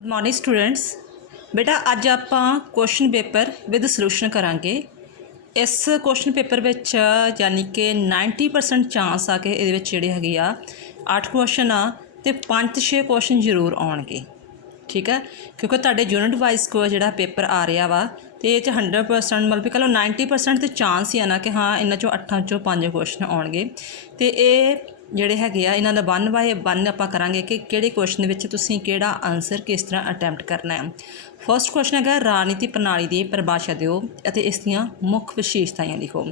Good morning students. बेटा अज आप question paper with solution करांगे। इस क्वेश्चन पेपर विच यानी कि 90% चांस आ के ये जिहड़े हैगे आ 8 क्वेश्चन आ ते 5-6 क्वेश्चन जरूर आउणगे। ठीक है, क्योंकि तुहाडे यूनिट वाइज को जिहड़ा पेपर आ रहा वा तो ये 100% मतलब कह लो 90% तो चांस ही है ना कि हाँ इन्हां चों 8 चों 5 क्वेश्चन आउणगे। ते ये ਜਿਹੜੇ ਹੈਗੇ ਆ ਇਹਨਾਂ ਦਾ 1 ਬਾਏ 1 ਆਪਾਂ ਕਰਾਂਗੇ ਕਿ ਕਿਹੜੇ ਕੁਐਸਚਨ ਦੇ ਵਿੱਚ ਤੁਸੀਂ ਕਿਹੜਾ ਆਨਸਰ ਕਿਸ ਤਰ੍ਹਾਂ ਅਟੈਂਪਟ ਕਰਨਾ ਹੈ। ਫਸਟ ਕੁਐਸਚਨ ਹੈਗਾ ਰਾਜਨੀਤੀ ਪ੍ਰਣਾਲੀ ਦੀ ਪਰਿਭਾਸ਼ਾ ਦਿਓ ਅਤੇ ਇਸ ਦੀਆਂ ਮੁੱਖ ਵਿਸ਼ੇਸ਼ਤਾਵਾਂ ਲਿਖੋ।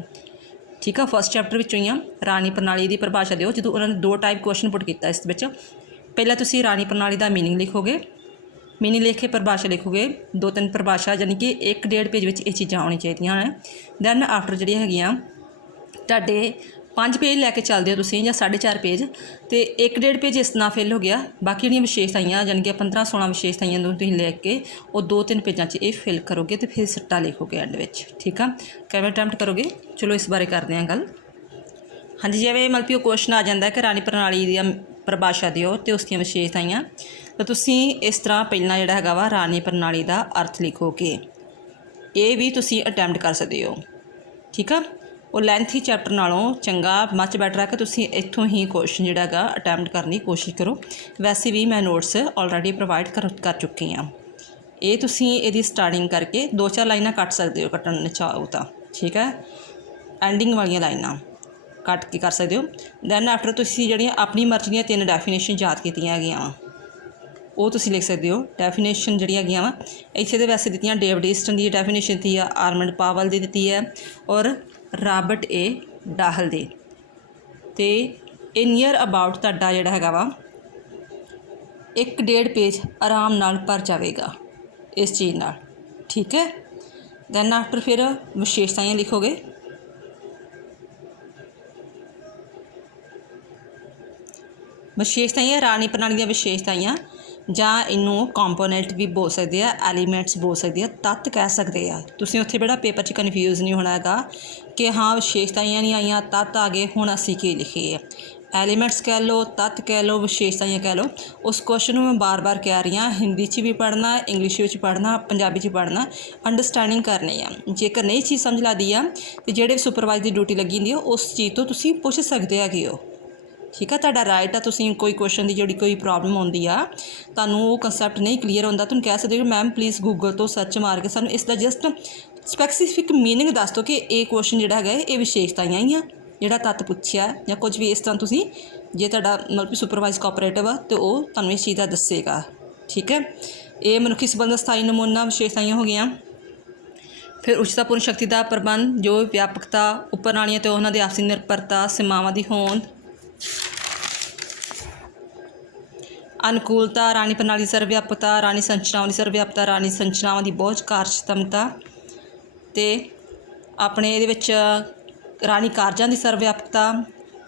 ਠੀਕ ਆ, ਫਸਟ ਚੈਪਟਰ ਵਿੱਚੋਂ ਹੀ ਆ ਰਾਜਨੀਤੀ ਪ੍ਰਣਾਲੀ ਦੀ ਪਰਿਭਾਸ਼ਾ ਦਿਓ। ਜਦੋਂ ਉਹਨਾਂ ਨੇ 2 ਟਾਈਪ ਕੁਐਸਚਨ ਪੁੱਟ ਕੀਤਾ ਇਸ ਵਿੱਚ, ਪਹਿਲਾਂ ਤੁਸੀਂ ਰਾਜਨੀਤੀ ਪ੍ਰਣਾਲੀ ਦਾ ਮੀਨਿੰਗ ਲਿਖੋਗੇ, ਮੀਨਿੰਗ ਲਿਖ ਕੇ ਪਰਿਭਾਸ਼ਾ ਲਿਖੋਗੇ 2-3 ਪਰਿਭਾਸ਼ਾ ਯਾਨੀ ਕਿ 1-1.5 ਪੇਜ ਵਿੱਚ ਇਹ ਚੀਜ਼ਾਂ ਆਉਣੀਆਂ ਚਾਹੀਦੀਆਂ ਨੇ। ਦੈਨ ਆਫਟਰ ਜਿਹੜੀਆਂ ਹੈਗੀਆਂ ਤੁਹਾਡੇ 5 पेज लैके चलते हो तुसीं या 4.5 पेज तो 1-1.5 पेज इस तरह फिल हो गया। बाकी ਜਿਹੜੀਆਂ विशेषतावां यानी कि 15-16 विशेषतावां ਨੂੰ ਤੁਸੀਂ ਲੈ ਕੇ ਉਹ 2-3 पेजा 'ਚ ਇਹ फिल करोगे तो फिर सिट्टा लिखोगे एंड ਵਿੱਚ। ठीक है, किवें अटैम्प्ट करोगे चलो इस बारे करते हैं गल। हाँ जी, जिवें मतलब कि क्वेश्चन आ जाता है कि राजनीति प्रणाली दी परिभाषा दिओ तो उसकी विशेषतावां, तो तुसीं इस तरह पहला जिहड़ा हैगा वा राजनीति प्रणाली का अर्थ लिखोगे। ये भी तुसीं अटैम्प्ट कर सकते हो। ठीक है, वो लैंथी चैप्टर नालों चंगा मच बैटर है कि तुसीं इत्थों ही क्वेश्चन जिहड़ा हैगा अटैम्प्ट करने की कोशिश करो। वैसे भी मैं नोट्स ऑलरेडी प्रोवाइड कर चुकी हाँ। ये तुसीं इहदी स्टार्टिंग करके 2-4 लाइनां कट सकते हो, कट्टण चाहो तो। ठीक है, एंडिंग वाली लाइनां कट के कर सकते हो। दैन आफ्टर तुसीं जिहड़ियां अपनी मर्जी दी 3 डैफिनेशन याद कीतियां हैगियां वो तुसीं लिख सकते हो। डैफिनेशन जिहड़ियां हैगियां वा इत्थे दे वैसे दित्तियां, डेविड ईस्टन की डैफिनेशन दी है, आर्मंड पावल की दी है और रॉबर्ट ए डाहल दे। तो ये नीयर अबाउट तुहाडा जिहड़ा हैगा वा 1-1.5 पेज आराम नाल भर जाएगा इस चीज़ नाल। ठीक है, दैन आफ्टर फिर विशेषताएं लिखोगे। विशेषताएं राजनीति प्रणाली दी विशेषताएं ਜਾਂ ਇਹਨੂੰ ਕੰਪੋਨੈਂਟ ਵੀ ਬੋਲ ਸਕਦੇ ਆ, ਐਲੀਮੈਂਟਸ ਬੋਲ ਸਕਦੇ ਆ, ਤੱਤ ਕਹਿ ਸਕਦੇ ਆ। ਤੁਸੀਂ ਉੱਥੇ ਬੜਾ ਪੇਪਰ 'ਚ ਕਨਫਿਊਜ਼ ਨਹੀਂ ਹੋਣਾ ਹੈਗਾ ਕਿ ਹਾਂ ਵਿਸ਼ੇਸ਼ਤਾਵਾਂ ਨਹੀਂ ਆਈਆਂ, ਤੱਤ ਆ ਗਏ, ਹੁਣ ਅਸੀਂ ਕੀ ਲਿਖੀਏ। ਐਲੀਮੈਂਟਸ ਕਹਿ ਲਓ, ਤੱਤ ਕਹਿ ਲਓ, ਵਿਸ਼ੇਸ਼ਤਾਵਾਂ ਕਹਿ ਲਓ। ਉਸ ਕੁਐਸਚਨ ਨੂੰ ਮੈਂ ਬਾਰ-ਬਾਰ ਕਹਿ ਰਹੀ ਹਾਂ, ਹਿੰਦੀ 'ਚ ਵੀ ਪੜ੍ਹਨਾ, ਇੰਗਲਿਸ਼ ਵਿੱਚ ਪੜ੍ਹਨਾ, ਪੰਜਾਬੀ 'ਚ ਪੜ੍ਹਨਾ, ਅੰਡਰਸਟੈਂਡਿੰਗ ਕਰਨੀ ਆ। ਜੇਕਰ ਨਹੀਂ ਚੀਜ਼ ਸਮਝ ਲੱਗਦੀ ਆ ਤੇ ਜਿਹੜੇ ਸੁਪਰਵਾਈਜ਼ਰ ਦੀ ਡਿਊਟੀ ਲੱਗੀ ਹੁੰਦੀ ਆ ਉਸ ਚੀਜ਼ ਤੋਂ ਤੁਸੀਂ ਪੁੱਛ ਸਕਦੇ ਹੈਗੇ ਹੋ। ठीक है, तुहाडा राइट आ। तुसीं कोई क्वेश्चन की जिहड़ी कोई प्रॉब्लम आउंदी आ, तुहानूं वो कंसैप्ट नहीं क्लीयर होंदा, तुहानूं कह सकदे हो मैम प्लीज़ गूगल तो सर्च मार के सानूं इसका जस्ट स्पैसिफिक मीनिंग दस दो कि ये क्वेश्चन जिहड़ा हैगा ये विशेषतावां ही आ, जिहड़ा तत्त पुछिआ या कुछ भी इस तरह तुसीं जे तुहाडा मतलब कि सुपरवाइज कोऑपरेटिव आ तो वो तुहानूं इस चीज़ का दस्सेगा। ठीक है, ये मनुखी संबंध स्थाई नमूना विशेषतावां हो गईआं। फिर उचितापूर्ण शक्ति का प्रबंध, जो व्यापकता, उपप्रणालियां तो उन्हां दी आपसी निर्भरता, सीमावां दी होंद, अनुकूलता, रानी प्रणाली की सर्वव्यापकता, रानी संरचनावां की सर्वव्यापकता, रानी संरचनावां की बहुत कार्यक्षमता, तो अपने ये रानी कारजां की सर्वव्यापकता,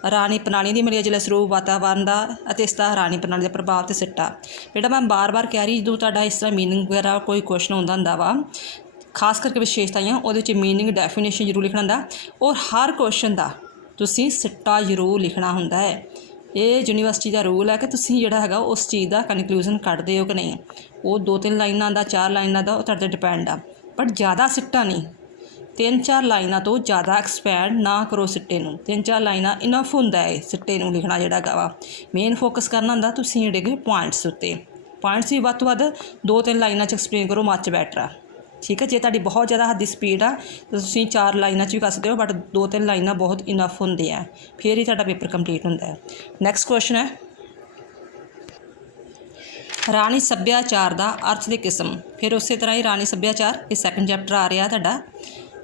रानी प्रणाली की मिलिया जुलिया स्वरूप, वातावरण का और इसका रानी प्रणाली का प्रभाव तो सिट्टा। बेटा मैं बार-बार कह रही, जो तुहाडा इस तरह मीनिंग वगैरह कोई क्वेश्चन आउंदा हुंदा वा, खास करके विशेषतावां उहदे विच मीनिंग डैफिनेशन जरूर लिखना हुंदा और हर क्वेश्चन का तुसीं सिट्टा जरूर लिखना हुंदा है। ये यूनीवर्सिटी का रूल है कि तुसीं जिहड़ा हैगा उस चीज़ का कनक्लूजन कढ़दे हो कि नहीं। वो 2-3 लाइनां दा 4 लाइनां दा तुहाडे ते डिपेंड आ, बट ज़्यादा सिट्टा नहीं। 3-4 लाइनां तो ज़्यादा एक्सपैंड ना करो सिट्टे नूं। 3-4 लाइनां इनफ हुंदा है सिट्टे नूं लिखना जिहड़ा हैगा वा। मेन फोकस करना हुंदा तुसीं जिहड़े पॉइंट्स उत्ते, पॉइंट्स भी वध तो वध 2-3 लाइनां च एक्सप्लेन करो, मच बैटर आ। ठीक है, जे तुहाडी बहुत ज़्यादा हद दी स्पीड आ तो तुसीं 4 लाइनां च भी कर सकते हो, बट 2-3 लाइनां बहुत इनफ होंदी है, फिर ही तुहाडा पेपर कंप्लीट होंदा है। नैक्सट क्वेश्चन है राणी सभ्याचार का अर्थ दे किस्म। फिर उस तरह ही राणी सभ्याचार ये सैकेंड चैप्टर आ रहा तुहाडा,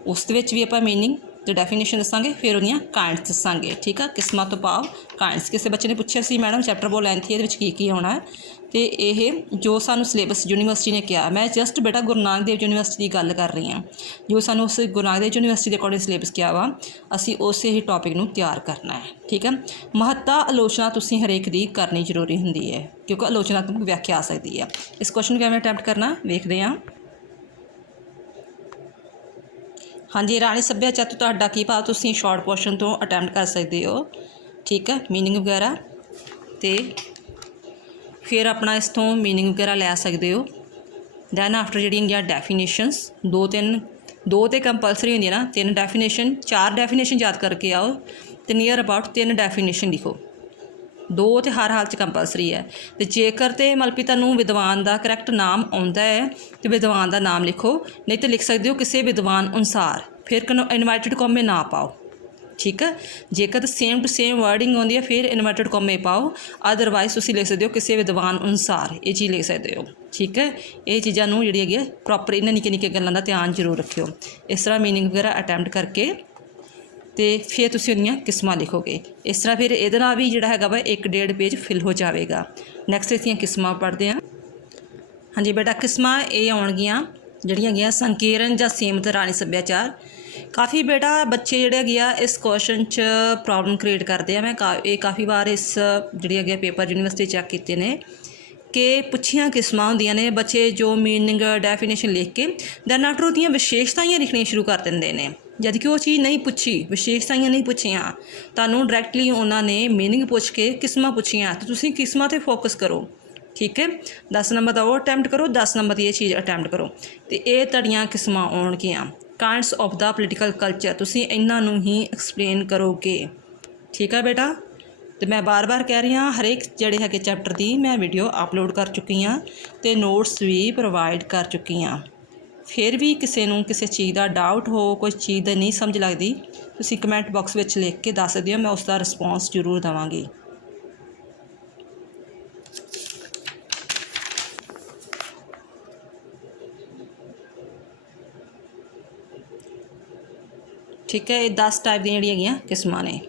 उस भी आप मीनिंग तो डैफिनेशन दसांगे, फिर उहदियां काइंड्स दसांगे। ठीक है, किस्मां तो भाव काइंड्स। किसी बच्चे ने पूछा सी मैडम चैप्टर बहुत लैंथी है, ये की होना है, तो ये जो सानू सिलेबस यूनीवर्सिटी ने किया, मैं जस्ट बेटा गुरु नानक देव यूनीवर्सिटी की गल कर रही हाँ, जो सानू उस गुरु नानक देव यूनीवर्सिटी के अकॉर्डिंग सिलेबस किया वा असी उस ही टॉपिक नूं तैयार करना है। ठीक है, महत्ता आलोचना तुसीं हरेक दी करनी जरूरी हुंदी है, क्योंकि आलोचनात्मक व्याख्या आ सकती है। इस क्वेश्चन किवें अटैम्प्ट करना वेखदे हां। हाँ जी, राणी सभ्याचार तो तुहाडा की भाव, तुसीं शॉर्ट क्वेश्चन तो अटैम्प्ट कर सकते हो। ठीक है, मीनिंग वगैरह तो फिर अपना इस तो मीनिंग वगैरह लै सकते हो। दैन आफ्टर जिहड़ियां डैफिनेशनस दो तो कंपलसरी होंदियां ना, 3 डैफिनेशन 4 डैफिनेशन याद करके आओ तो नियर अबाउट 3 डैफिनेशन लिखो। 2 तो हर हाल च कंपलसरी है। तो जेकर तो मतलब कि तुहानूं विद्वान का करैक्ट नाम आउंदा है तो विद्वान का नाम लिखो, नहीं तो लिख सकते हो किसी विद्वान अनुसार, फिर इनवर्टेड कॉमे ना पाओ। ठीक है, जेकर सेम टू सेम वर्डिंग आती है फिर इनवर्टेड कॉमे पाओ, अदरवाइज तुसीं लिख सकते हो किसी विद्वान अनुसार, ये चीज़ लिख सकते हो। ठीक है, ये चीज़ों जी है प्रॉपर इन्हां निक्के निक्के गल्लां दा ध्यान जरूर रखियो। इस तरह मीनिंग वगैरह अटैम्प्ट करके तो फिर तुसीं उहदियां किस्मां लिखोगे। इस तरह फिर इहदे नाल भी जिहड़ा हैगा वा 1.5 पेज फिल हो जाएगा। नैक्सट इसदियां किस्मां पढ़ते हैं। हाँ जी बेटा, किस्मां ये आउणगियां जिहड़ियां हैगियां संकीर्ण जां सीमित राणी सभ्याचार। काफ़ी बेटा बच्चे जिहड़े हैगे आ इस क्वेश्चन च प्रॉब्लम क्रिएट करते हैं। मैं काफ़ी बार इस जिहड़ी हैगी पेपर यूनिवर्सिटी चैक कीते ने कि पुछियां किस्मां होंदियां ने, बच्चे जो मीनिंग डैफिनेशन लिख के दैन आफ्टर उहदियां विशेशताइयां लिखनियां शुरू कर दिंदे ने, जद कि वो चीज़ नहीं पुछी, विशेशताइयां नहीं पुछियां। तुहानूं डायरैक्टली उन्होंने मीनिंग पुछ के किस्मां पुछियां तो तुसीं किस्मां ते फोकस करो। ठीक है, 10 नंबर का वो अटैम्प्ट करो, 10 नंबर की ये चीज़ अटैम्प्ट करो। तो ये तुहाड़ियां किस्मां आउणगियां। Kinds of the political culture तुसीं इन्हां नूं ही एक्सप्लेन करोगे। ठीक है बेटा, तो मैं बार बार कह रही हाँ हरेक जिहड़े है चैप्टर की मैं वीडियो अपलोड कर चुकी हाँ तो नोट्स भी प्रोवाइड कर चुकी हाँ। फिर भी किसी नूं किसी चीज़ का डाउट हो, कोई चीज़ नहीं समझ लगती, तुसीं कमेंट बॉक्स में लिख के दस दिओ, मैं उसका रिस्पॉन्स जरूर देवांगी। ठीक है, ये 10 टाइप दी जिहड़ियां किस्मां ने।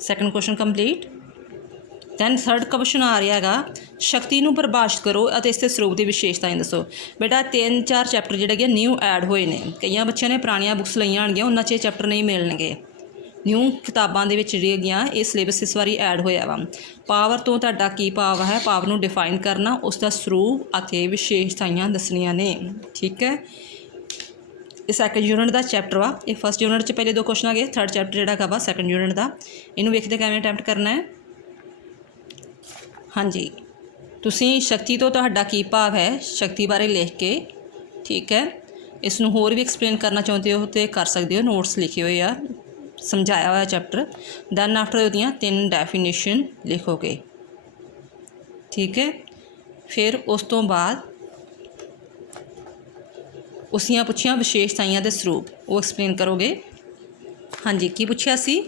Second question complete. Then third question आ रहा हैगा शक्ति नूं परिभाषित करो और इसके स्वरूप की विशेषताएं दसो। बेटा 3-4 चैप्टर जिहड़े न्यू ऐड होए ने, कई बच्चों ने पुरानियां बुक्स लईआं होणगीआं, उन्हां 'च चैप्टर नहीं मिलणगे। न्यू किताबां दे विच जिहड़ियां ये सिलेबस इस बारी ऐड होया वा। पावर तो तुहाडा की भाव है, पावर नूं डिफाइन करना, उसका स्वरूप अते विशेषताइयां दसणियां ने। ठीक है, ये सैकेंड यूनिट का चैप्टर वा। ये फस्ट यूनिट च पहले 2 क्वेश्चन आ गए, थर्ड चैप्टर जिहड़ा हैगा वा सैकेंड यूनिट का। इनू वेखदे किवें अटैम्प्ट करना है। हाँ जी, तुसीं शक्ति तो तुहाडा की भाव है, शक्ति बारे लिख के, ठीक है, इसनूं होर भी एक्सप्लेन करना चाहते हो तो कर सकते हो, नोट्स लिखे हुए आ, समझाया हुआ चैप्टर। दैन आफ्टर उहदियां 3 डैफिनेशन लिखोगे। ठीक है, फिर उस तो बाद उसियां पुछियां विशेषताइयां दे स्वरूप वो एक्सप्लेन करोगे। हाँ जी, की पुछया सी,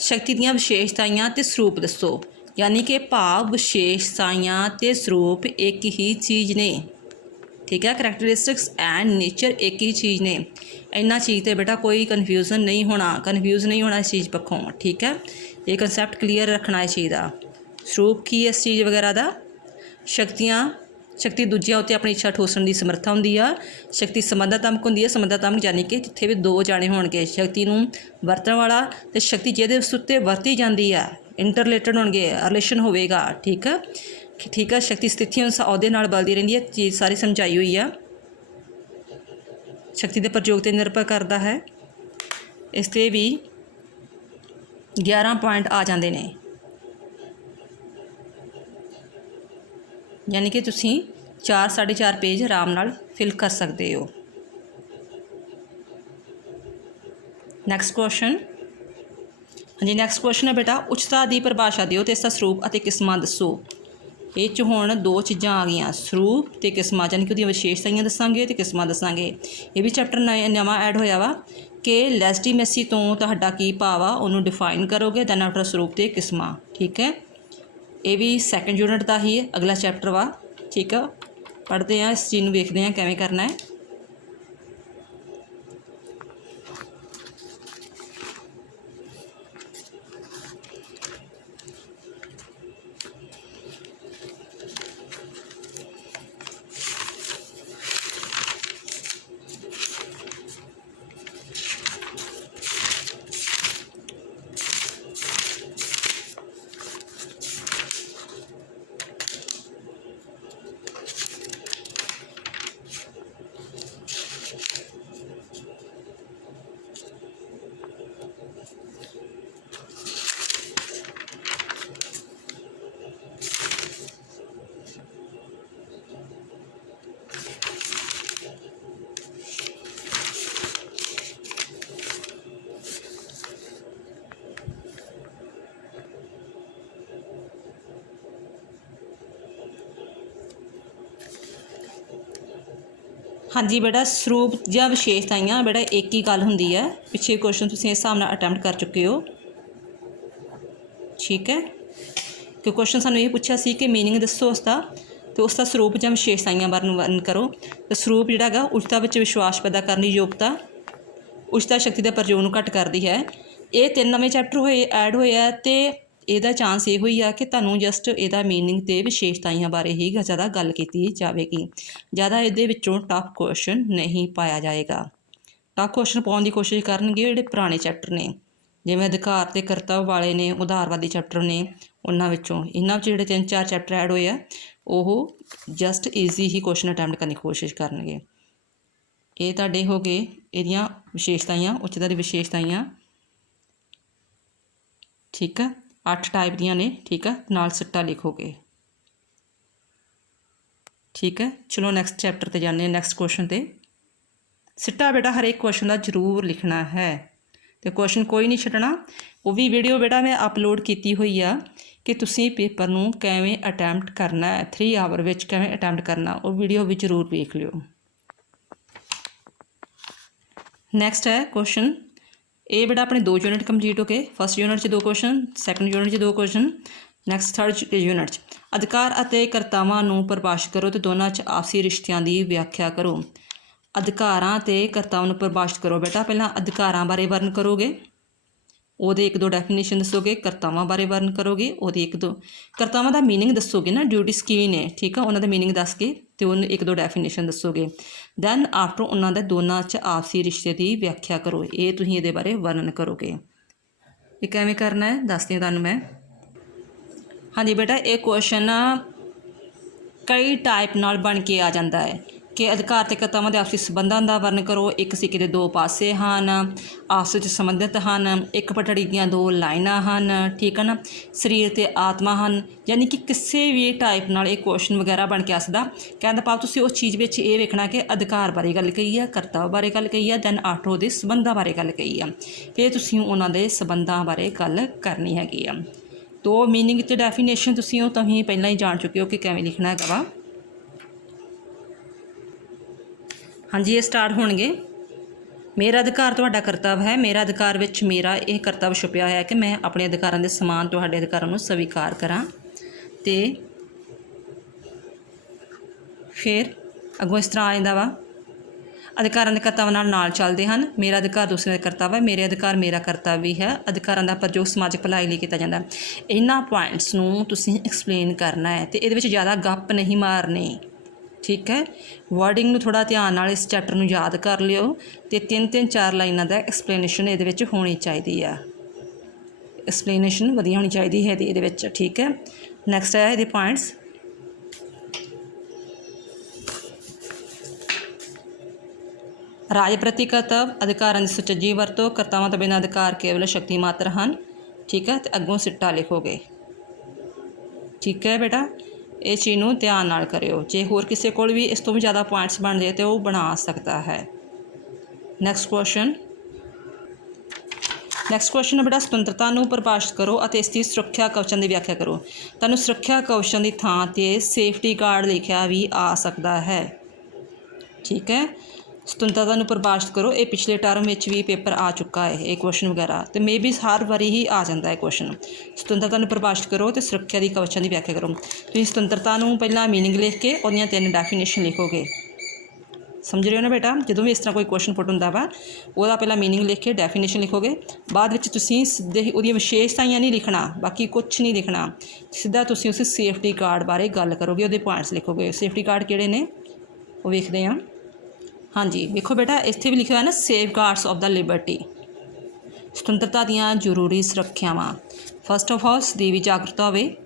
शक्ति दीयां विशेषताइयां ते स्वरूप दसो, यानी कि भाव विशेषताइयां ते स्वरूप एक ही चीज़ ने। ठीक है, करैक्टरिस्टिक्स एंड नेचर एक ही चीज़ ने। इन्ना चीज़ ते बेटा कोई कन्फ्यूजन नहीं होना, कन्फ्यूज नहीं होना इस चीज़ पक्षों। ठीक है, ये कंसैप्ट क्लीयर रखना इस चीज़ का। स्वरूप की इस चीज़ वगैरह का, शक्ति दूजियां उत्ते अपनी इच्छा ठोसण की समर्था होंदी आ। शक्ति संबंधात्मक होंदी है, संबंधात्मक यानी कि जिथे भी 2 जाने होणगे, शक्ति नूं वरतण वाला ते शक्ति जिहदे उत्ते वरती जाती है, इंटरलेटेड होणगे, रिलेशन होवेगा। ठीक है, ठीक है, शक्ति स्थिति अनुसार अहुदे नाल बलदी रहिंदी है, चीज़ सारी समझाई हुई है। शक्ति के प्रयोग पर निर्भर करता है। इस ते भी 11 पॉइंट आ जाते हैं, यानी कि तुसीं 4-4.5 पेज आराम नाल फिल कर सकते हो। Next question. हाँ जी, नैक्सट क्वेश्चन है बेटा उच्चता की परिभाषा दिओ तो इसका स्वरूप और किस्मां दसो। ये च हुण 2 चीज़ां आ गईयां, स्वरूप ते किस्मां, यानी कि उहदियां विशेषताइयां दसांगे तो किस्मां दसांगे। ये भी चैप्टर नवां ऐड होया वा कि लैजिटिमेसी तो तुहाडा की भाव आ, उहनूं डिफाइन करोगे, दैन आफ्टर स्वरूप ते किस्मां। ठीक है, ये भी सैकेंड यूनिट का ही अगला चैप्टर वा। ठीक है, पढ़ते हैं इस चीज़ नूं, वेखदे हैं किवें करना है। हाँ जी बेटा, ਸਰੂਪ ਜਾਂ ਵਿਸ਼ੇਸ਼ਤਾਵਾਂ बेटा एक ही गल हुंदी है। पिछले क्वेश्चन तुसीं इस हिसाब नाल अटैम्प्ट कर चुके हो, ठीक है। कि क्वेश्चन सानूं ये पुछया सी कि मीनिंग दसो उसका, तो उसका ਸਰੂਪ ਜਾਂ ਵਿਸ਼ੇਸ਼ਤਾਵਾਂ बारे वर्ण करो। तो ਸਰੂਪ जिहड़ा हैगा उर्जा विच विश्वास पैदा करने की योग्यता, उर्जा शक्ति के प्रयोग नूं घट करदी है। ये 3 नवें चैप्टर होए ऐड होए आ, तो ਇਹਦਾ ਚਾਂਸ ਇਹੋ ਹੀ ਆ ਕਿ ਤੁਹਾਨੂੰ ਜਸਟ ਇਹਦਾ ਮੀਨਿੰਗ ਅਤੇ ਵਿਸ਼ੇਸ਼ਤਾਵਾਂ ਬਾਰੇ ਹੀ ਜ਼ਿਆਦਾ ਗੱਲ ਕੀਤੀ ਜਾਵੇਗੀ। ਜ਼ਿਆਦਾ ਇਹਦੇ ਵਿੱਚੋਂ ਟਫ ਕੁਐਸਚਨ ਨਹੀਂ ਪਾਇਆ ਜਾਏਗਾ। ਟਫ ਕੁਐਸਚਨ ਪਾਉਣ ਦੀ ਕੋਸ਼ਿਸ਼ ਕਰਨਗੇ ਜਿਹੜੇ ਪੁਰਾਣੇ ਚੈਪਟਰ ਨੇ, ਜਿਵੇਂ ਅਧਿਕਾਰ ਅਤੇ ਕਰਤੱਵ ਵਾਲੇ ਨੇ, ਉਦਾਰਵਾਦੀ ਚੈਪਟਰ ਨੇ, ਉਹਨਾਂ ਵਿੱਚੋਂ ਇਹਨਾਂ ਵਿੱਚ ਜਿਹੜੇ 3-4 ਚੈਪਟਰ ਐਡ ਹੋਏ ਆ ਉਹ ਜਸਟ ਈਜ਼ੀ ਹੀ ਕੁਐਸਚਨ ਅਟੈਂਪਟ ਕਰਨ ਦੀ ਕੋਸ਼ਿਸ਼ ਕਰਨਗੇ। ਇਹ ਤੁਹਾਡੇ ਹੋ ਗਏ ਇਹਦੀਆਂ ਵਿਸ਼ੇਸ਼ਤਾਵਾਂ, ਉੱਚਤਾ ਦੀ ਵਿਸ਼ੇਸ਼ਤਾਵਾਂ, ਠੀਕ ਆ। 8 टाइप दियाँ ने, ठीक है, नाल सिट्टा लिखोगे, ठीक है। चलो नैक्सट चैप्टर ते जाने, नैक्सट क्वेश्चन ते। सिट्टा बेटा हर एक क्वेश्चन का जरूर लिखना है, तो क्वेश्चन कोई नहीं छड्डना। वो भी वीडियो बेटा मैं अपलोड की हुई आ कि तुसीं पेपर नूं किवें अटैम्प्ट करना है, 3 आवर विच किवें अटैम्प्ट करना, वो वीडियो भी जरूर देख लिओ। नैक्सट है क्वेश्चन, ये बेटा अपने 2 यूनिट कंप्लीट हो गए। फस्ट यूनिट 'ਚ 2 क्वेश्चन, सैकेंड यूनिट 'ਚ 2 क्वेश्चन, नैक्सट थर्ड यूनिट 'ਚ अधिकार ਅਤੇ ਕਰਤਾਵਾਂ ਨੂੰ ਪਰਿਭਾਸ਼ਿਤ ਕਰੋ ਤੇ ਦੋਨਾਂ 'ਚ ਆਪਸੀ ਰਿਸ਼ਤਿਆਂ ਦੀ ਵਿਆਖਿਆ ਕਰੋ। ਅਧਿਕਾਰਾਂ ਅਤੇ ਕਰਤਾਵਾਂ ਨੂੰ ਪਰਿਭਾਸ਼ਿਤ ਕਰੋ। ਬੇਟਾ ਪਹਿਲਾਂ ਅਧਿਕਾਰਾਂ ਬਾਰੇ ਵਰਣਨ ਕਰੋਗੇ, ਉਹਦੇ 1-2 ਡੈਫੀਨੇਸ਼ਨ ਦੱਸੋਗੇ। ਕਰਤਾਵਾਂ ਬਾਰੇ ਵਰਣਨ ਕਰੋਗੇ, ਉਹਦੀ 1-2 ਕਰਤਾਵਾਂ ਦਾ ਮੀਨਿੰਗ ਦੱਸੋਗੇ ਨਾ, ਡਿਊਟੀਜ਼ ਕੀ ਨੇ, ਠੀਕ ਆ, ਉਹਨਾਂ ਦਾ ਮੀਨਿੰਗ ਦੱਸ ਕੇ ਅਤੇ ਉਹਨੂੰ 1-2 ਡੈਫੀਨੇਸ਼ਨ ਦੱਸੋਗੇ। ਦੈਨ ਆਫਟਰ ਉਹਨਾਂ ਦੇ ਦੋਨਾਂ 'ਚ ਆਪਸੀ ਰਿਸ਼ਤੇ ਦੀ ਵਿਆਖਿਆ ਕਰੋ। ਇਹ ਤੁਸੀਂ ਇਹਦੇ ਬਾਰੇ ਵਰਣਨ ਕਰੋਗੇ। ਇਹ ਕਿਵੇਂ ਕਰਨਾ ਹੈ ਦੱਸਦੀ ਹਾਂ ਤੁਹਾਨੂੰ ਮੈਂ। ਹਾਂਜੀ ਬੇਟਾ, ਇਹ ਕੁਐਸਚਨ ਕਈ ਟਾਈਪ ਨਾਲ ਬਣ ਕੇ ਆ ਜਾਂਦਾ ਹੈ ਕਿ ਅਧਿਕਾਰ ਅਤੇ ਕਰਤਾਵਾਂ ਦੇ ਆਪਸੀ ਸੰਬੰਧਾਂ ਦਾ ਵਰਣਨ ਕਰੋ। ਇੱਕ ਸਿੱਕੇ ਦੇ 2 ਪਾਸੇ ਹਨ, ਆਪਸ ਵਿੱਚ ਸੰਬੰਧਿਤ ਹਨ, ਇੱਕ ਪਟੜੀ ਦੀਆਂ 2 ਲਾਈਨਾਂ ਹਨ, ਠੀਕ ਹੈ ਨਾ, ਸਰੀਰ ਅਤੇ ਆਤਮਾ ਹਨ। ਯਾਨੀ ਕਿ ਕਿਸੇ ਵੀ ਟਾਈਪ ਨਾਲ ਇਹ ਕੁਐਸਚਨ ਵਗੈਰਾ ਬਣ ਕੇ ਆ ਸਕਦਾ। ਕਹਿਣ ਦਾ ਭਾਵ ਤੁਸੀਂ ਉਸ ਚੀਜ਼ ਵਿੱਚ ਇਹ ਵੇਖਣਾ ਕਿ ਅਧਿਕਾਰ ਬਾਰੇ ਗੱਲ ਕਹੀ ਆ, ਕਰਤੱਵ ਬਾਰੇ ਗੱਲ ਕਹੀ ਆ, ਦੈਨ ਆਫਟਰ ਉਹਦੇ ਸੰਬੰਧਾਂ ਬਾਰੇ ਗੱਲ ਕਹੀ ਆ, ਫਿਰ ਤੁਸੀਂ ਉਹਨਾਂ ਦੇ ਸੰਬੰਧਾਂ ਬਾਰੇ ਗੱਲ ਕਰਨੀ ਹੈਗੀ ਆ। ਤੋ ਮੀਨਿੰਗ ਅਤੇ ਡੈਫੀਨੇਸ਼ਨ ਤੁਸੀਂ ਪਹਿਲਾਂ ਹੀ ਜਾਣ ਚੁੱਕੇ ਹੋ ਕਿ ਕਿਵੇਂ ਲਿਖਣਾ ਹੈਗਾ ਵਾ। ਹਾਂਜੀ, ਇਹ ਸਟਾਰਟ ਹੋਣਗੇ। ਮੇਰਾ ਅਧਿਕਾਰ ਤੁਹਾਡਾ ਕਰਤੱਵ ਹੈ। ਮੇਰਾ ਅਧਿਕਾਰ ਵਿੱਚ ਮੇਰਾ ਇਹ ਕਰਤੱਵ ਛੁਪਿਆ ਹੋਇਆ ਕਿ ਮੈਂ ਆਪਣੇ ਅਧਿਕਾਰਾਂ ਦੇ ਸਮਾਨ ਤੁਹਾਡੇ ਅਧਿਕਾਰਾਂ ਨੂੰ ਸਵੀਕਾਰ ਕਰਾਂ। ਅਤੇ ਫਿਰ ਅੱਗੋਂ ਇਸ ਤਰ੍ਹਾਂ ਆ ਜਾਂਦਾ ਵਾ, ਅਧਿਕਾਰਾਂ ਦੇ ਕਰਤੱਵਾਂ ਨਾਲ ਚੱਲਦੇ ਹਨ। ਮੇਰਾ ਅਧਿਕਾਰ ਦੂਸਰੇ ਦਾ ਕਰਤੱਵ ਹੈ, ਮੇਰੇ ਅਧਿਕਾਰ ਮੇਰਾ ਕਰਤੱਵ ਵੀ ਹੈ। ਅਧਿਕਾਰਾਂ ਦਾ ਪ੍ਰਯੋਗ ਸਮਾਜਿਕ ਭਲਾਈ ਲਈ ਕੀਤਾ ਜਾਂਦਾ। ਇਹਨਾਂ ਪੁਆਇੰਟਸ ਨੂੰ ਤੁਸੀਂ ਐਕਸਪਲੇਨ ਕਰਨਾ ਹੈ ਅਤੇ ਇਹਦੇ ਵਿੱਚ ਜ਼ਿਆਦਾ ਗੱਪ ਨਹੀਂ ਮਾਰਨੇ, ਠੀਕ ਹੈ। ਵਰਡਿੰਗ ਨੂੰ ਥੋੜ੍ਹਾ ਧਿਆਨ ਨਾਲ ਇਸ ਚੈਪਟਰ ਨੂੰ ਯਾਦ ਕਰ ਲਿਓ ਅਤੇ 3-4 ਲਾਈਨਾਂ ਦਾ ਐਕਸਪਲੇਨੇਸ਼ਨ ਇਹਦੇ ਵਿੱਚ ਹੋਣੀ ਚਾਹੀਦੀ ਆ। ਐਕਸਪਲੇਨੇਸ਼ਨ ਵਧੀਆ ਹੋਣੀ ਚਾਹੀਦੀ ਹੈ ਇਹਦੇ ਵਿੱਚ, ਠੀਕ ਹੈ। ਨੈਕਸਟ ਹੈ ਇਹਦੇ ਪੁਆਇੰਟਸ। ਰਾਜ ਪ੍ਰਤੀ ਕਰਤੱਵ, ਅਧਿਕਾਰਾਂ ਦੀ ਸੁਚੱਜੀ ਵਰਤੋਂ, ਕਰਤਾਵਾਂ ਤੋਂ ਬਿਨਾਂ ਅਧਿਕਾਰ ਕੇਵਲ ਸ਼ਕਤੀ ਮਾਤਰ ਹਨ, ਠੀਕ ਹੈ। ਅਤੇ ਅੱਗੋਂ ਸਿੱਟਾ ਲਿਖੋਗੇ, ਠੀਕ ਹੈ ਬੇਟਾ। ਇਹ ਚੀਜ਼ ਨੂੰ ਧਿਆਨ ਨਾਲ ਕਰਿਓ। ਜੇ ਹੋਰ ਕਿਸੇ ਕੋਲ ਵੀ ਇਸ ਤੋਂ ਵੀ ਜ਼ਿਆਦਾ ਪੁਆਇੰਟਸ ਬਣਦੇ ਤਾਂ ਉਹ ਬਣਾ ਸਕਦਾ ਹੈ। ਨੈਕਸਟ ਕੁਐਸਚਨ ਬੇਟਾ, ਸੁਤੰਤਰਤਾ ਨੂੰ ਪਰਿਭਾਸ਼ਿਤ ਕਰੋ ਅਤੇ ਇਸ ਦੀ ਸੁਰੱਖਿਆ ਕਵਚਾਂ ਦੀ ਵਿਆਖਿਆ ਕਰੋ। ਤੁਹਾਨੂੰ ਸੁਰੱਖਿਆ ਕਵਚਾਂ ਦੀ ਥਾਂ 'ਤੇ ਸੇਫਟੀ ਗਾਰਡ ਲਿਖਿਆ ਵੀ ਆ ਸਕਦਾ ਹੈ, ਠੀਕ ਹੈ। ਸੁਤੰਤਰਤਾ ਨੂੰ ਪਰਿਭਾਸ਼ਿਤ ਕਰੋ, ਇਹ ਪਿਛਲੇ ਟਰਮ ਵਿੱਚ ਵੀ ਪੇਪਰ ਆ ਚੁੱਕਾ ਹੈ ਇਹ ਕੁਐਸਚਨ ਵਗੈਰਾ, ਅਤੇ ਮੇਬੀ ਹਰ ਵਾਰੀ ਹੀ ਆ ਜਾਂਦਾ ਹੈ ਕੁਐਸਚਨ। ਸੁਤੰਤਰਤਾ ਨੂੰ ਪਰਿਭਾਸ਼ਿਤ ਕਰੋ ਅਤੇ ਸੁਰੱਖਿਆ ਦੀ ਕਵਚਾਂ ਦੀ ਵਿਆਖਿਆ ਕਰੋ। ਤੁਸੀਂ ਸੁਤੰਤਰਤਾ ਨੂੰ ਪਹਿਲਾਂ ਮੀਨਿੰਗ ਲਿਖ ਕੇ ਉਹਦੀਆਂ 3 ਡੈਫੀਨੇਸ਼ਨ ਲਿਖੋਗੇ। ਸਮਝ ਰਹੇ ਹੋ ਨਾ ਬੇਟਾ। ਜਦੋਂ ਵੀ ਇਸ ਤਰ੍ਹਾਂ ਕੋਈ ਕੁਐਸਚਨ ਪੁੱਟ ਹੁੰਦਾ ਵਾ, ਉਹਦਾ ਪਹਿਲਾਂ ਮੀਨਿੰਗ ਲਿਖ ਕੇ ਡੈਫੀਨੇਸ਼ਨ ਲਿਖੋਗੇ। ਬਾਅਦ ਵਿੱਚ ਤੁਸੀਂ ਸਿੱਧੇ ਹੀ ਉਹਦੀਆਂ ਵਿਸ਼ੇਸ਼ਤਾਵਾਂ ਨਹੀਂ ਲਿਖਣਾ, ਬਾਕੀ ਕੁਛ ਨਹੀਂ ਲਿਖਣਾ, ਸਿੱਧਾ ਤੁਸੀਂ ਉਸ ਸੇਫਟੀ ਗਾਰਡ ਬਾਰੇ ਗੱਲ ਕਰੋਗੇ, ਉਹਦੇ ਪੁਆਇੰਟਸ ਲਿਖੋਗੇ। ਸੇਫਟੀ ਗਾਰਡ ਕਿਹੜੇ ਨੇ ਉਹ ਵੇਖਦੇ ਹਾਂ। ਹਾਂਜੀ ਵੇਖੋ ਬੇਟਾ, ਇੱਥੇ ਵੀ ਲਿਖਿਆ ਹੋਇਆ ਨਾ, safe guards of the Liberty, ਸੁਤੰਤਰਤਾ ਦੀਆਂ ਜ਼ਰੂਰੀ ਸੁਰੱਖਿਆਵਾਂ। ਫਸਟ ਆਫ ਆਲ ਸਦੀਵੀ ਜਾਗਰੂਕਤਾ ਹੋਵੇ,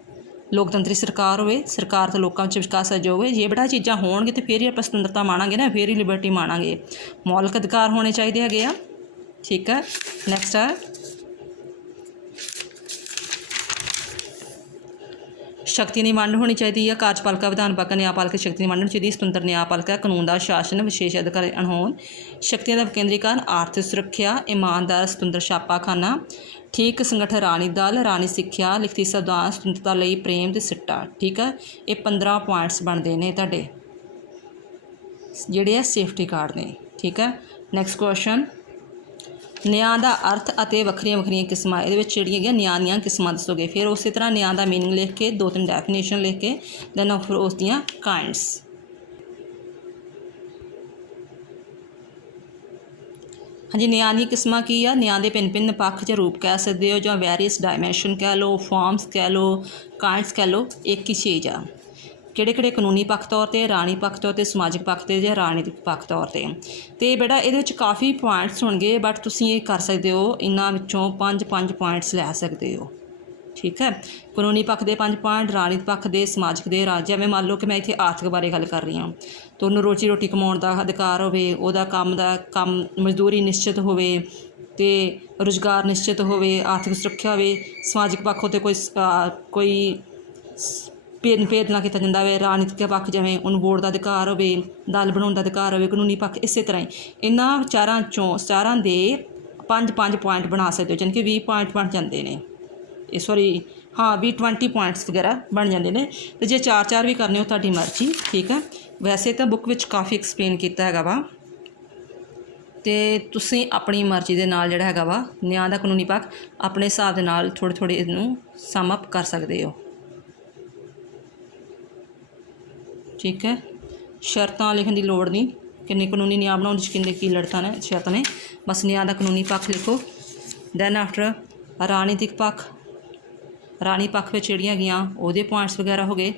ਲੋਕਤੰਤਰੀ ਸਰਕਾਰ ਹੋਵੇ, ਸਰਕਾਰ ਅਤੇ ਲੋਕਾਂ ਵਿੱਚ ਵਿਕਾਸ ਸਹਿਯੋਗ ਹੋਵੇ। ਜੇ ਬੇਟਾ ਚੀਜ਼ਾਂ ਹੋਣਗੇ ਤਾਂ ਫਿਰ ਹੀ ਆਪਾਂ ਸੁਤੰਤਰਤਾ ਮਾਣਾਂਗੇ ਨਾ, ਫਿਰ ਹੀ ਲਿਬਰਟੀ ਮਾਣਾਂਗੇ। ਮੌਲਿਕ ਅਧਿਕਾਰ ਹੋਣੇ ਚਾਹੀਦੇ ਹੈਗੇ ਆ, ਠੀਕ ਹੈ। ਨੈਕਸਟ ਹੈ ਸ਼ਕਤੀ ਦੀ ਵੰਡ ਹੋਣੀ ਚਾਹੀਦੀ ਹੈ। ਕਾਰਜਪਾਲਿਕਾ, ਵਿਧਾਨਪਾਲਿਕਾ, ਨਿਆਂਪਾਲਿਕਾ ਸ਼ਕਤੀ ਦੀ ਵੰਡ ਹੋਣੀ ਚਾਹੀਦੀ। ਸੁਤੰਤਰ ਨਿਆਂਪਾਲਿਕਾ, ਕਾਨੂੰਨ ਦਾ ਸ਼ਾਸਨ, ਵਿਸ਼ੇਸ਼ ਅਧਿਕਾਰ ਅਣਹੋਂਦ, ਸ਼ਕਤੀਆਂ ਦਾ ਵਿਕੇਂਦਰੀਕਰਨ, ਆਰਥਿਕ ਸੁਰੱਖਿਆ, ਇਮਾਨਦਾਰ ਸੁਤੰਤਰ ਛਾਪਾਖਾਨਾ, ਠੀਕ ਸੰਗਠਨ, ਰਾਣੀ ਦਲ, ਰਾਣੀ ਸਿੱਖਿਆ, ਲਿਖਤੀ ਸੰਵਿਧਾਨ, ਸੁਤੰਤਰਤਾ ਲਈ ਪ੍ਰੇਮ ਅਤੇ ਸਿੱਟਾ, ਠੀਕ ਹੈ। ਇਹ 15 ਪੁਆਇੰਟਸ ਬਣਦੇ ਨੇ ਤੁਹਾਡੇ। ਜਿਹੜੇ ਆ ਸੇਫਟੀ ਕਾਰਡ ਨੇ। ਠੀਕ ਹੈ, ਨੈਕਸਟ ਕੁਐਸਚਨ, ਨਿਆਂ ਦਾ ਅਰਥ ਅਤੇ ਵੱਖਰੀਆਂ ਵੱਖਰੀਆਂ ਕਿਸਮਾਂ। ਇਹਦੇ ਵਿੱਚ ਜਿਹੜੀਆਂ ਹੈਗੀਆਂ ਨਿਆਂ ਦੀਆਂ ਕਿਸਮਾਂ ਦੱਸੋਗੇ। ਫਿਰ ਉਸੇ ਤਰ੍ਹਾਂ ਨਿਆਂ ਦਾ ਮੀਨਿੰਗ ਲਿਖ ਕੇ 2-3 ਡੈਫੀਨੇਸ਼ਨ ਲਿਖ ਕੇ ਦੈਨ ਫਿਰ ਉਸ ਦੀਆਂ ਕਾਇੰਡਸ। ਹਾਂਜੀ, ਨਿਆਂ ਦੀਆਂ ਕਿਸਮਾਂ ਕੀ ਆ? ਨਿਆਂ ਦੇ ਭਿੰਨ ਪੱਖ ਜਾਂ ਰੂਪ ਕਹਿ ਸਕਦੇ ਹੋ, ਜਾਂ ਵੈਰੀਅਸ ਡਾਇਮੈਂਸ਼ਨ ਕਹਿ ਲਓ, ਫਾਰਮਸ ਕਹਿ ਲਓ, ਕਾਇੰਡਸ ਕਹਿ ਲਓ, ਇੱਕ ਹੀ ਚੀਜ਼ ਆ। ਕਿਹੜੇ ਕਿਹੜੇ? ਕਾਨੂੰਨੀ ਪੱਖ ਤੌਰ 'ਤੇ, ਰਾਣੀ ਪੱਖ ਤੌਰ 'ਤੇ, ਸਮਾਜਿਕ ਪੱਖ 'ਤੇ ਜਾਂ ਰਾਜਨੀਤਿਕ ਪੱਖ ਤੌਰ 'ਤੇ। ਅਤੇ ਬੇਟਾ ਇਹਦੇ ਵਿੱਚ ਕਾਫੀ ਪੁਆਇੰਟਸ ਹੋਣਗੇ, ਬਟ ਤੁਸੀਂ ਇਹ ਕਰ ਸਕਦੇ ਹੋ, ਇਹਨਾਂ ਵਿੱਚੋਂ 5 ਪੁਆਇੰਟਸ ਲੈ ਸਕਦੇ ਹੋ। ਠੀਕ ਹੈ, ਕਾਨੂੰਨੀ ਪੱਖ ਦੇ 5 ਪੁਆਇੰਟ, ਰਾਜਨੀਤਿਕ ਪੱਖ ਦੇ, ਸਮਾਜਿਕ ਦੇ, ਜਿਵੇਂ ਮੰਨ ਲਓ ਕਿ ਮੈਂ ਇੱਥੇ ਆਰਥਿਕ ਬਾਰੇ ਗੱਲ ਕਰ ਰਹੀ ਹਾਂ, ਤਾਂ ਉਹਨੂੰ ਰੋਟੀ ਕਮਾਉਣ ਦਾ ਅਧਿਕਾਰ ਹੋਵੇ, ਉਹਦਾ ਕੰਮ ਮਜ਼ਦੂਰੀ ਨਿਸ਼ਚਿਤ ਹੋਵੇ ਅਤੇ ਰੁਜ਼ਗਾਰ ਨਿਸ਼ਚਿਤ ਹੋਵੇ, ਆਰਥਿਕ ਸੁਰੱਖਿਆ ਹੋਵੇ। ਸਮਾਜਿਕ ਪੱਖ ਉੱਤੇ ਕੋਈ ਭੇਦ ਨਾ ਕੀਤਾ ਜਾਂਦਾ ਹੋਵੇ। ਰਾਜਨੀਤਿਕ ਪੱਖ ਜਿਵੇਂ ਉਹਨੂੰ ਵੋਟ ਦਾ ਅਧਿਕਾਰ ਹੋਵੇ, ਦਲ ਬਣਾਉਣ ਦਾ ਅਧਿਕਾਰ ਹੋਵੇ। ਕਾਨੂੰਨੀ ਪੱਖ ਇਸੇ ਤਰ੍ਹਾਂ ਹੀ ਇਹਨਾਂ ਚਾਰਾਂ ਦੇ 5 ਪੁਆਇੰਟ ਬਣਾ ਸਕਦੇ ਹੋ, ਜਾਣੀ ਕਿ 20 ਪੁਆਇੰਟ ਬਣ ਜਾਂਦੇ ਨੇ। 20 ਪੁਆਇੰਟਸ ਵਗੈਰਾ ਬਣ ਜਾਂਦੇ ਨੇ। ਅਤੇ ਜੇ 4 ਵੀ ਕਰਨੇ ਹੋ ਤੁਹਾਡੀ ਮਰਜ਼ੀ। ਠੀਕ ਹੈ, ਵੈਸੇ ਤਾਂ ਬੁੱਕ ਵਿੱਚ ਕਾਫੀ ਐਕਸਪਲੇਨ ਕੀਤਾ ਹੈਗਾ ਵਾ, ਅਤੇ ਤੁਸੀਂ ਆਪਣੀ ਮਰਜ਼ੀ ਦੇ ਨਾਲ ਜਿਹੜਾ ਹੈਗਾ ਵਾ ਨਿਆਂ ਦਾ ਕਾਨੂੰਨੀ ਪੱਖ ਆਪਣੇ ਹਿਸਾਬ ਦੇ ਨਾਲ ਥੋੜ੍ਹੇ ਇਹਨੂੰ ਸਮ ਅਪ ਕਰ ਸਕਦੇ ਹੋ। ਠੀਕ ਹੈ, ਸ਼ਰਤਾਂ ਲਿਖਣ ਦੀ ਲੋੜ ਨਹੀਂ, ਕਿੰਨੇ ਕਾਨੂੰਨੀ ਨਿਆਂ ਬਣਾਉਣ ਵਿੱਚ ਕਿੰਨੇ ਕੀ ਸ਼ਰਤਾਂ ਨੇ, ਬਸ ਨਿਆਂ ਦਾ ਕਾਨੂੰਨੀ ਪੱਖ ਲਿਖੋ। ਦੈਨ ਆਫਟਰ ਰਾਜਨੀਤਿਕ ਪੱਖ, ਰਾਣੀ ਪੱਖ ਵਿੱਚ ਜਿਹੜੀਆਂ ਹੈਗੀਆਂ ਉਹਦੇ ਪੁਆਇੰਟਸ ਵਗੈਰਾ ਹੋ ਗਏ।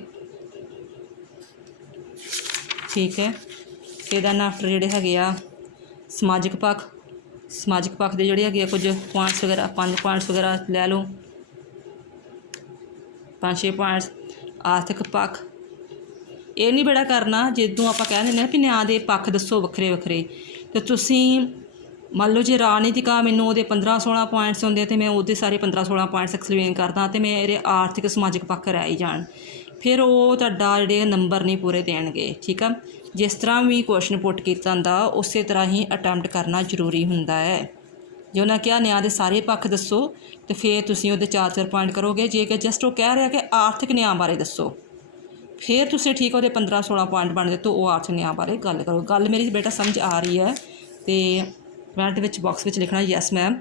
ਠੀਕ ਹੈ, ਫਿਰ ਦੈਨ ਆਫਟਰ ਜਿਹੜੇ ਹੈਗੇ ਆ ਸਮਾਜਿਕ ਪੱਖ ਦੇ ਜਿਹੜੇ ਹੈਗੇ ਆ ਕੁਝ ਪੁਆਇੰਟਸ ਵਗੈਰਾ, 5 ਪੁਆਇੰਟਸ ਵਗੈਰਾ ਲੈ ਲਓ, 5-6 ਪੁਆਇੰਟਸ। ਆਰਥਿਕ ਪੱਖ ਇਹ ਨਹੀਂ ਬੜਾ ਕਰਨਾ, ਜਦੋਂ ਆਪਾਂ ਕਹਿ ਦਿੰਦੇ ਹਾਂ ਕਿ ਨਿਆਂ ਦੇ ਪੱਖ ਦੱਸੋ ਵੱਖਰੇ ਵੱਖਰੇ, ਅਤੇ ਤੁਸੀਂ ਮੰਨ ਲਓ ਜੇ ਰਾਜਨੀਤਿਕ ਆ, ਮੈਨੂੰ ਉਹਦੇ 15-16 ਪੁਆਇੰਟਸ ਹੁੰਦੇ ਅਤੇ ਮੈਂ ਉਹਦੇ ਸਾਰੇ 15-16 ਪੁਆਇੰਟਸ ਐਕਸਪਲੇਨ ਕਰਦਾ ਅਤੇ ਮੇਰੇ ਆਰਥਿਕ ਸਮਾਜਿਕ ਪੱਖ ਰਹਿ ਹੀ ਜਾਣ, ਫਿਰ ਉਹ ਤੁਹਾਡਾ ਜਿਹੜੇ ਨੰਬਰ ਨਹੀਂ ਪੂਰੇ ਦੇਣਗੇ। ਠੀਕ ਆ, ਜਿਸ ਤਰ੍ਹਾਂ ਵੀ ਕੁਐਸਚਨ ਪੁੱਟ ਕੀਤਾ ਹੁੰਦਾ ਉਸੇ ਤਰ੍ਹਾਂ ਹੀ ਅਟੈਂਪਟ ਕਰਨਾ ਜ਼ਰੂਰੀ ਹੁੰਦਾ ਹੈ। ਜੇ ਉਹਨਾਂ ਕਿਹਾ ਨਿਆਂ ਦੇ ਸਾਰੇ ਪੱਖ ਦੱਸੋ ਅਤੇ ਫਿਰ ਤੁਸੀਂ ਉਹਦੇ 4 ਪੁਆਇੰਟ ਕਰੋਗੇ। ਜੇ ਕਿ ਜਸਟ ਉਹ ਕਹਿ ਰਿਹਾ ਕਿ ਆਰਥਿਕ ਨਿਆਂ ਬਾਰੇ ਦੱਸੋ, ਫਿਰ ਤੁਸੀਂ ਠੀਕ ਉਹਦੇ 15-16 ਪੁਆਇੰਟ ਬਣਦੇ ਤਾਂ ਉਹ ਆਰਥਿਕ ਨਿਆਂ ਬਾਰੇ ਗੱਲ ਕਰੋ। ਗੱਲ ਮੇਰੀ ਬੇਟਾ ਸਮਝ ਆ ਰਹੀ ਹੈ? ਅਤੇ ਕਮੈਂਟ ਵਿੱਚ ਬਾਕਸ ਵਿੱਚ ਲਿਖਣਾ ਯੈਸ ਮੈਮ,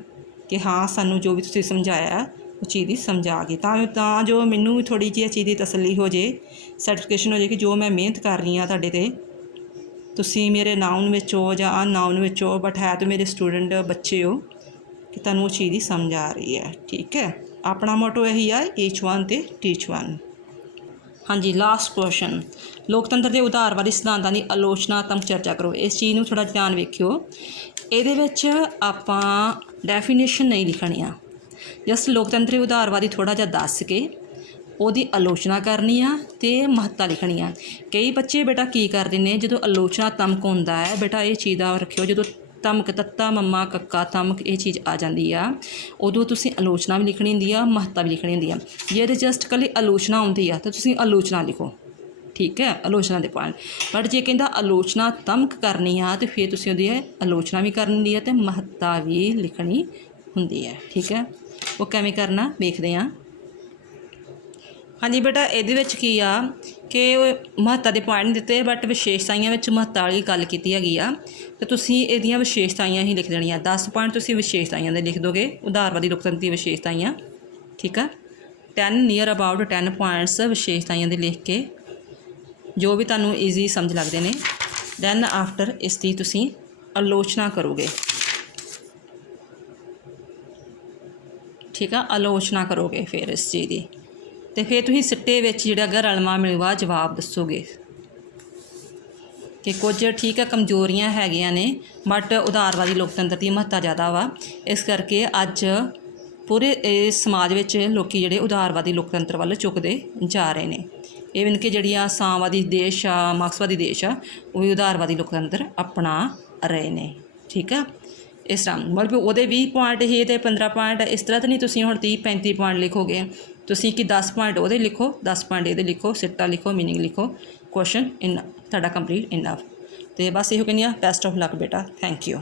ਕਿ ਹਾਂ ਸਾਨੂੰ ਜੋ ਵੀ ਤੁਸੀਂ ਸਮਝਾਇਆ ਉਹ ਚੀਜ਼ ਦੀ ਸਮਝ ਆ ਗਈ, ਤਾਂ ਜੋ ਮੈਨੂੰ ਵੀ ਥੋੜ੍ਹੀ ਜਿਹੀ ਚੀਜ਼ ਦੀ ਤਸੱਲੀ ਹੋ ਜੇ, ਸਰਟੀਫਿਕੇਸ਼ਨ ਹੋ ਜੇ ਕਿ ਜੋ ਮੈਂ ਮਿਹਨਤ ਕਰ ਰਹੀ ਹਾਂ ਤੁਹਾਡੇ 'ਤੇ, ਤੁਸੀਂ ਮੇਰੇ ਨਾਊਨ ਵਿੱਚ ਹੋ ਜਾਂ ਅਨਨਾਊਨ ਵਿੱਚ ਹੋ, ਬਟ ਹੈ ਤਾਂ ਮੇਰੇ ਸਟੂਡੈਂਟ ਬੱਚੇ ਹੋ, ਕਿ ਤੁਹਾਨੂੰ ਉਹ ਚੀਜ਼ ਦੀ ਸਮਝ ਆ ਰਹੀ ਹੈ। ਠੀਕ ਹੈ, ਆਪਣਾ ਮੋਟੋ ਇਹੀ ਆ, ਈਚ ਵਨ ਅਤੇ ਟੀਚ ਵਨ। ਹਾਂਜੀ, ਲਾਸਟ ਕੁਐਸਚਨ, ਲੋਕਤੰਤਰ ਦੇ ਉਦਾਰਵਾਦੀ ਸਿਧਾਂਤਾਂ ਦੀ ਆਲੋਚਨਾਤਮਕ ਚਰਚਾ ਕਰੋ। ਇਸ ਚੀਜ਼ ਨੂੰ ਥੋੜ੍ਹਾ ਧਿਆਨ ਵੇਖਿਓ, ਇਹਦੇ ਵਿੱਚ ਆਪਾਂ ਡੈਫੀਨੇਸ਼ਨ ਨਹੀਂ ਲਿਖਣੀ ਆ, ਜਸਟ ਲੋਕਤੰਤਰੀ ਉਦਾਰਵਾਦੀ ਥੋੜ੍ਹਾ ਜਿਹਾ ਦੱਸ ਕੇ ਉਹਦੀ ਆਲੋਚਨਾ ਕਰਨੀ ਆ ਅਤੇ ਮਹੱਤਤਾ ਲਿਖਣੀ ਆ। ਕਈ ਬੱਚੇ ਬੇਟਾ ਕੀ ਕਰਦੇ ਨੇ, ਜਦੋਂ ਆਲੋਚਨਾਤਮਕ ਹੁੰਦਾ ਹੈ ਬੇਟਾ, ਇਹ ਚੀਜ਼ ਦਾ ਰੱਖਿਓ, ਜਦੋਂ ਤਮਕ ਤੱਤਾ ਮੰਮਾ ਕੱਕਾ ਤਮਕ ਇਹ ਚੀਜ਼ ਆ ਜਾਂਦੀ ਆ, ਉਦੋਂ ਤੁਸੀਂ ਆਲੋਚਨਾ ਵੀ ਲਿਖਣੀ ਹੁੰਦੀ ਆ, ਮਹੱਤਤਾ ਵੀ ਲਿਖਣੀ ਹੁੰਦੀ ਆ। ਜੇ ਇਹਦੇ ਜਸਟ ਇਕੱਲੀ ਆਲੋਚਨਾ ਆਉਂਦੀ ਆ ਤਾਂ ਤੁਸੀਂ ਆਲੋਚਨਾ ਲਿਖੋ। ਠੀਕ ਹੈ, ਆਲੋਚਨਾ ਦੇ ਪੁਆਇੰਟ। ਬਟ ਜੇ ਕਹਿੰਦਾ ਆਲੋਚਨਾਤਮਕ ਕਰਨੀ ਆ ਤਾਂ ਫਿਰ ਤੁਸੀਂ ਉਹਦੀ ਆਲੋਚਨਾ ਵੀ ਕਰਨੀ ਹੁੰਦੀ ਹੈ ਅਤੇ ਮਹੱਤਤਾ ਵੀ ਲਿਖਣੀ ਹੁੰਦੀ ਹੈ। ਠੀਕ ਹੈ, ਉਹ ਕਿਵੇਂ ਕਰਨਾ ਵੇਖਦੇ ਹਾਂ। ਹਾਂਜੀ ਬੇਟਾ, ਇਹਦੇ ਵਿੱਚ ਕੀ ਆ ਕਿ ਉਹ ਮਹੱਤਤਾ ਦੇ ਪੁਆਇੰਟ ਨਹੀਂ ਦਿੱਤੇ, ਬਟ ਵਿਸ਼ੇਸ਼ਤਾਈਆਂ ਵਿੱਚ ਮਹੱਤਤਾ ਵਾਲੀ ਗੱਲ ਕੀਤੀ ਹੈਗੀ ਆ, ਅਤੇ ਤੁਸੀਂ ਇਹਦੀਆਂ ਵਿਸ਼ੇਸ਼ਤਾਈਆਂ ਹੀ ਲਿਖ ਦੇਣੀਆਂ। 10 ਪੁਆਇੰਟ ਤੁਸੀਂ ਵਿਸ਼ੇਸ਼ਤਾਈਆਂ ਦੇ ਲਿਖ ਦੋਗੇ, ਉਦਾਰਵਾਦੀ ਲੋਕਤੰਤਰ ਦੀਆਂ ਵਿਸ਼ੇਸ਼ਤਾਈਆਂ। ਠੀਕ ਆ, 10 ਨੀਅਰ ਅਬਾਊਟ 10 ਪੁਆਇੰਟਸ ਵਿਸ਼ੇਸ਼ਤਾਈਆਂ ਦੇ ਲਿਖ ਕੇ, ਜੋ ਵੀ ਤੁਹਾਨੂੰ ਈਜ਼ੀ ਸਮਝ ਲੱਗਦੇ ਨੇ। ਦੈਨ ਆਫਟਰ ਇਸ ਦੀ ਤੁਸੀਂ ਆਲੋਚਨਾ ਕਰੋਗੇ। ਠੀਕ ਆ, ਆਲੋਚਨਾ ਕਰੋਗੇ ਫਿਰ ਇਸ ਚੀਜ਼ ਦੀ, ਅਤੇ ਫਿਰ ਤੁਸੀਂ ਸਿੱਟੇ ਵਿੱਚ ਜਿਹੜਾ ਅਗਰ ਰਲਵਾਂ ਮਿਲਵਾ ਜਵਾਬ ਦੱਸੋਗੇ ਕਿ ਕੁਝ ਠੀਕ ਹੈ ਕਮਜ਼ੋਰੀਆਂ ਹੈਗੀਆਂ ਨੇ, ਬਟ ਉਦਾਰਵਾਦੀ ਲੋਕਤੰਤਰ ਦੀ ਮਹੱਤਤਾ ਜ਼ਿਆਦਾ ਵਾ। ਇਸ ਕਰਕੇ ਅੱਜ ਪੂਰੇ ਸਮਾਜ ਵਿੱਚ ਲੋਕ ਜਿਹੜੇ ਉਦਾਰਵਾਦੀ ਲੋਕਤੰਤਰ ਵੱਲ ਝੁਕਦੇ ਜਾ ਰਹੇ ਨੇ। ਇਵਨ ਕਿ ਜਿਹੜੀਆਂ ਸਾਮਵਾਦੀ ਦੇਸ਼ ਆ, ਮਾਰਕਸਵਾਦੀ ਦੇਸ਼ ਆ, ਉਹ ਵੀ ਉਦਾਰਵਾਦੀ ਲੋਕਤੰਤਰ ਅਪਣਾ ਰਹੇ ਨੇ। ਠੀਕ ਆ, ਇਸ ਤਰ੍ਹਾਂ ਮਤਲਬ ਉਹਦੇ 20 ਪੁਆਇੰਟ ਹੀ ਅਤੇ 15 ਪੁਆਇੰਟ ਇਸ ਤਰ੍ਹਾਂ ਤਾਂ ਨਹੀਂ ਤੁਸੀਂ ਹੁਣ 30-35 ਪੁਆਇੰਟ ਲਿਖੋਗੇ ਤੁਸੀਂ, ਕਿ 10 ਪੁਆਇੰਟ ਉਹਦੇ ਲਿਖੋ, 10 ਪੁਆਇੰਟ ਇਹਦੇ ਲਿਖੋ, ਸਿੱਟਾ ਲਿਖੋ, ਮੀਨਿੰਗ ਲਿਖੋ, ਕੁਐਸਚਨ ਤੁਹਾਡਾ ਕੰਪਲੀਟ ਇਨਫ। ਅਤੇ ਬਸ ਇਹੋ ਕਹਿੰਦੀ ਹਾਂ, ਬੈਸਟ ਆਫ ਲੱਕ ਬੇਟਾ, ਥੈਂਕ ਯੂ।